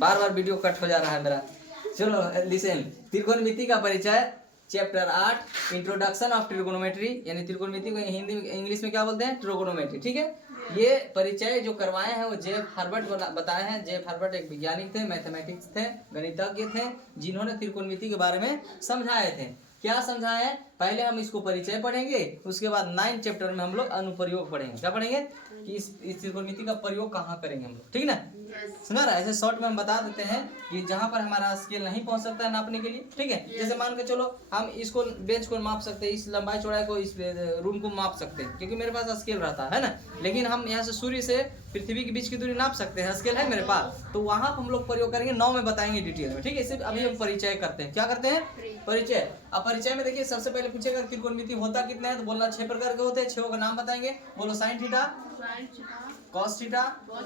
बार बार video cut हो जा रहा है मेरा। चलो लिसन, त्रिकोणमिति का परिचय, चैप्टर 8 इंट्रोडक्शन ऑफ ट्रिगोनोमेट्री, यानी त्रिकोणमिति को हिंदी इंग्लिश में क्या बोलते हैं, ट्रिगोनोमेट्री। ठीक है, ये परिचय जो करवाए हैं वो जेफ हर्बर्ट बताए हैं। जेफ हर्बर्ट एक वैज्ञानिक थे, मैथमेटिक्स थे, गणितज्ञ थे, जिन्होंने त्रिकोणमिति के बारे में समझाए थे। क्या समझाए हैं, पहले हम इसको परिचय पढ़ेंगे, उसके बाद 9 चैप्टर में हम लोग अनुप्रयोग पढ़ेंगे। क्या पढ़ेंगे कि इस त्रिकोणमिति का प्रयोग कहाँ करेंगे हम लोग, ठीक ना। सुना रहा, ऐसे शॉर्ट में हम बता देते हैं कि जहाँ पर हमारा स्केल नहीं पहुंच सकता है नापने के लिए, ठीक है। जैसे मान के चलो हम इसको बेंच को माप सकते हैं, इस लंबाई चौड़ाई को, इस रूम को माप सकते हैं, क्योंकि मेरे पास स्केल रहता है ना। लेकिन हम यहाँ से सूर्य से पृथ्वी के बीच की दूरी नाप सकते हैं, स्केल है मेरे पास, तो वहाँ हम लोग प्रयोग करेंगे, 9 में बताएंगे डिटेल में, ठीक है। इसे अभी हम परिचय करते हैं। क्या करते हैं, परिचय। अब परिचय में देखिए सबसे पहले पूछेगा त्रिकोणमिति होता कितना है, तो बोलना 6 प्रकार के होते हैं, 6 का नाम बताएंगे। बोलो sine theta, cos theta,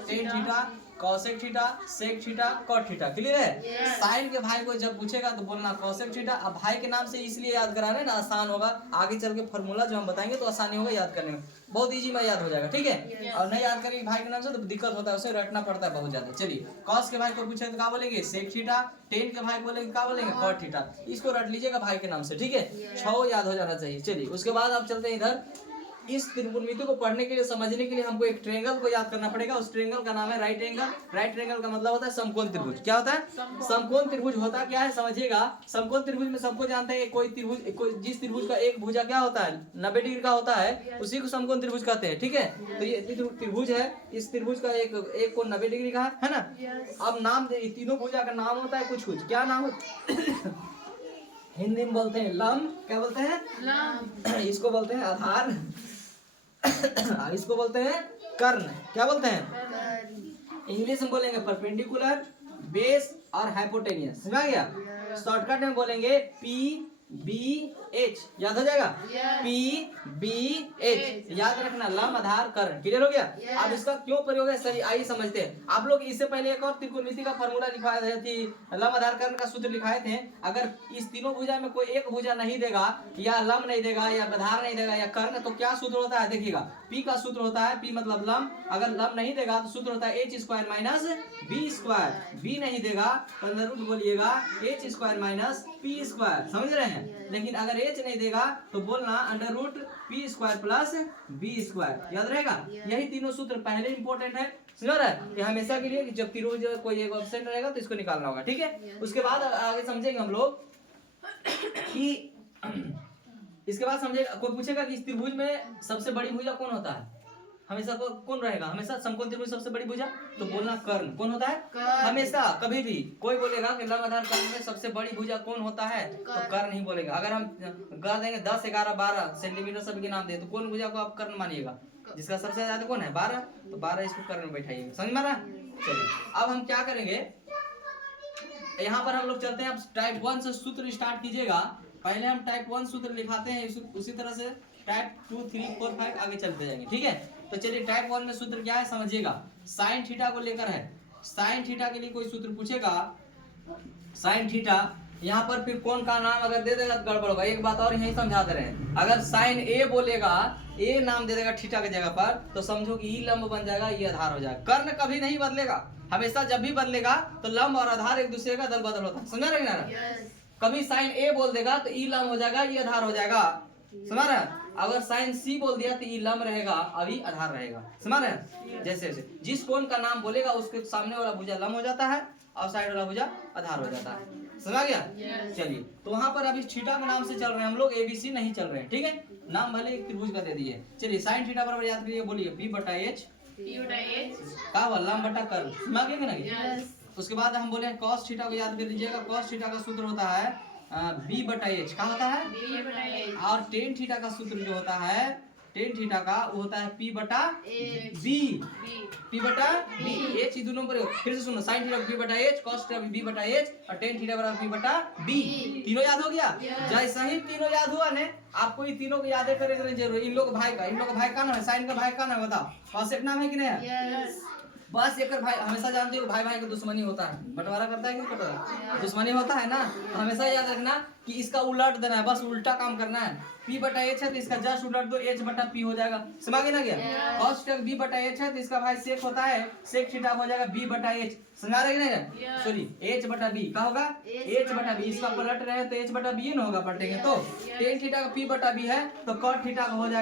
tan theta, cosec theta, sec theta, cot theta. Clear है। साइन के भाई को जब पूछेगा तो बोलना कॉसेक थीटा। अब भाई के नाम से इसलिए याद करा रहे हैं ना, आसान होगा, आगे चल के फॉर्मूला जो हम बताएंगे तो आसानी होगा याद करने में, बहुत इजी में याद हो जाएगा, ठीक है। और नहीं याद करेंगे भाई के नाम से तो दिक्कत होता है, उसे रटना पड़ता है बहुत ज्यादा। चलिए, कॉस के भाई को पूछे तो क्या बोलेंगे, सेक थीटा। टेन के भाई को बोलेंगे क्या बोलेंगे, कॉट थीटा। इसको रट लीजिएगा भाई के नाम से, ठीक है। 6 याद हो जाना चाहिए। चलिए, उसके बाद आप चलते हैं इधर। इस त्रिकोणमिति को पढ़ने के लिए, समझने के लिए हमको एक ट्रायंगल को याद करना पड़ेगा। उस ट्रायंगल का नाम है राइट एंगल। राइट ट्रायंगल का मतलब होता है समकोण त्रिभुज। क्या होता है, समकोण त्रिभुज होता क्या है समझिएगा। समकोण त्रिभुज में सबको जानते हैं, कोई त्रिभुज, कोई जिस त्रिभुज का एक भुजा क्या होता है 90 डिग्री का होता है, उसी को समकोण त्रिभुज कहते हैं, ठीक है। तो ये त्रिभुज है, इस त्रिभुज का एक कोण 90 डिग्री का है ना। अब नाम तीनों भुजा का नाम होता है कुछ कुछ, क्या नाम होता हिंदी में बोलते हैं लंब, क्या बोलते हैं लंब, इसको बोलते हैं आधार, इसको बोलते हैं कर्ण। क्या बोलते हैं, इंग्लिश में बोलेंगे परपेंडिकुलर, बेस और हाइपोटेनियस। समझ आ गया। शॉर्टकट में बोलेंगे PBH, याद हो जाएगा, PBH याद रखना, लंब आधार कर्ण। क्लियर हो गया। अब इसका क्यों प्रयोग है सही आइए समझते हैं। आप लोग इससे पहले एक और त्रिकोणमिति का फॉर्मूला लिखवाए थे, लंब आधार कर्ण का सूत्र लिखाए थे। अगर इस तीनों भुजा में कोई एक भुजा नहीं देगा, या लंब नहीं देगा, या आधार नहीं देगा, या कर्ण, तो क्या सूत्र होता है देखिएगा। P का सूत्र होता है, P मतलब लंब, अगर लंब नहीं देगा तो सूत्र होता है H² माइनस B²। B नहीं देगा तो अंदर रूट बोलिएगा H² माइनस P²। समझ रहे हैं। लेकिन अगर H नहीं देगा तो बोलना under root P² plus B²। याद रहेगा। यही तीनों सूत्र पहले इंपॉर्टेंट है, समझ रहा है, कि हमेशा के लिए कि जब त्रिभुज कोई एक ऑप्शन रहेगा तो इसको निकालना होगा, ठीक है। उसके बाद आगे समझेंगे हम लोग कि इसके बाद समझेगा, कोई पूछेगा कि इस त्रिभुज में सबसे बड़ी भुजा कौन होता है, हमेशा कौन रहेगा, हमेशा समकोण त्रिभुज सबसे बड़ी भुजा, तो बोलना कर्ण। कौन होता है हमेशा, कभी भी कोई बोलेगा कि लंब आधार कर्ण में सबसे बड़ी भुजा कौन होता है, तो कर्ण ही बोलेगा। अगर हम कह देंगे 10, 11, 12 सेंटीमीटर सब के नाम दे, तो कौन भुजा को आप कर्ण मानिएगा, जिसका सबसे ज्यादा कौन है 12, तो 12 इसको कर्ण में बैठाइएगा। समझ में आ रहा। चलिए, अब हम क्या करेंगे, यहाँ पर हम लोग चलते हैं। अब टाइप 1 से सूत्र स्टार्ट कीजिएगा। पहले हम टाइप 1 सूत्र लिखाते हैं, उसी तरह से टाइप 2, 3, 4, 5 आगे चलते जाएंगे, ठीक है। तो चलिए, टाइप 1 में सूत्र क्या है समझिएगा, साइन थीटा को लेकर है। साइन थीटा के लिए कोई सूत्र पूछेगा, साइन थीटा, यहाँ पर फिर कौन का नाम अगर दे देगा तो गड़बड़ होगा। एक बात और यही समझा दे रहे हैं, अगर साइन ए बोलेगा, ए नाम दे देगा थीटा की जगह पर, तो समझो कि ई लंब बन जाएगा, ये आधार हो जाएगा। कर्ण कभी नहीं बदलेगा, हमेशा जब भी बदलेगा तो लंब और आधार एक दूसरे का दल बदल होता है। समझ रहे ना। कभी साइन ए बोल देगा तो ई लंब हो जाएगा, ये आधार हो जाएगा। समझ रहे हैं। अगर साइन सी बोल दिया तो ई लंब रहेगा, अभी आधार रहेगा। समझ रहे हैं। जैसे जैसे जिस कोण का नाम बोलेगा उसके सामने वाला भुजा लंब हो जाता है और साइड वाला भुजा आधार हो जाता है। समझ गया। चलिए, तो वहां पर अभी थीटा के नाम से चल रहे हैं हम लोग, ABC नहीं चल रहे हैं, ठीक है। नाम भले एक त्रिभुज का दे दिए। चलिए, साइन थीटा बराबर याद करिए, बोलिए P/H का हुआ लंब बटा कर्ण। समझ गए ना। उसके बाद हम बोले कॉस थीटा को याद कर लीजिएगा। कॉस थीटा का सूत्र होता है B/H, क्या होता है B/H। और टेन थीटा का सूत्र जो होता है, टेन थीटा का वो होता है P/B। H दोनों पर। फिर से सुनो, sine theta P/H, cos theta B/H और टेन थीटा बराबर P/B। तीनों याद हो गया। जैसा ही तीनों याद हुआ ने, आपको ये तीनों को याद करने की जरूरत। इन लोग भाई का, इन लोग भाई का नाम है, साइन का भाई का नाम बताओ, कॉसेक नाम है कि नहीं है। बस एक भाई हमेशा जानते हो भाई भाई का दुश्मनी होता है, बंटवारा करता है कि नहीं बंटवारा, दुश्मनी होता है ना, तो हमेशा याद रखना कि इसका उलट देना है, बस उल्टा काम करना है। P बटा H है तो इसका जस्ट उलट दो, H बटा P हो जाएगा, समझ गए ना क्या? cos थीटा B बटा H है तो इसका भाई सेक होता है, सेक थीटा हो जाएगा B बटा H, समझा रहे ना क्या? सॉरी H बटा B क्या होगा, H बटा B, इसका पलट रहे तो H बटा B ना होगा, पलटेंगे तो टेन थीटा का P बटा B है तो cot थीटा का हो जाएगा